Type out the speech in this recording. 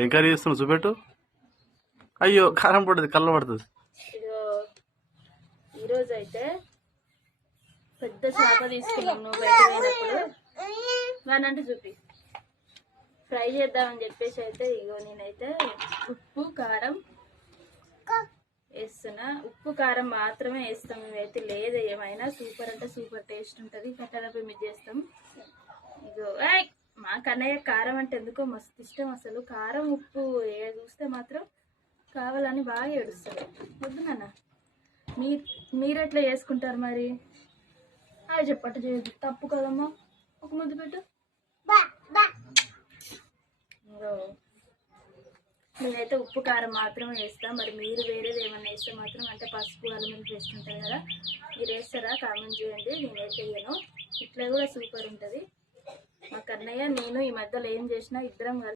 ఏం కర్రీ చేస్తున్నావు చూపెట్టు. అయ్యో కారం పడుతుంది, కళ్ళ పడుతుంది. ఇదో ఈరోజు అయితే పెద్ద చేప తీసుకున్నాం. నువ్వు బయట పోయినప్పుడు వానంటే చూపి ఫ్రై చేద్దామని చెప్పేసి అయితే ఇగో నేనైతే ఉప్పు కారం వేస్తున్నా. ఉప్పు కారం మాత్రమే వేస్తాం, మేమైతే లేదు ఏమైనా. సూపర్ అంటే సూపర్ టేస్ట్ ఉంటుంది. కట్టెలపై మీద చేస్తాం. ఇగో మా కన్నయ్య కారం అంటే ఎందుకో మస్తు ఇష్టం. అసలు కారం ఉప్పు చూస్తే మాత్రం కావాలని బాగా ఏడుస్తారు. వద్దు నాన్న, మీరు ఎట్లా చేసుకుంటారు మరి? అవి చెప్పట్టు చేయొద్దు, తప్పు కదమ్మా. ఒక ముద్దు పెట్టు. నేనైతే ఉప్పు కారం మాత్రమే వేస్తాను. మరి మీరు వేరేది ఏమన్నా వేస్తే మాత్రం, అంటే పసుపు అల్లం పేస్ట్ ఉంటుంది కదా, మీరు వేస్తారా? కామెంట్ చేయండి. నేనైతే వేయను. ఇట్లా కూడా సూపర్ ఉంటుంది. మా కన్నయ్య నేను ఈ మధ్యలో ఏం చేసినా ఇద్దరం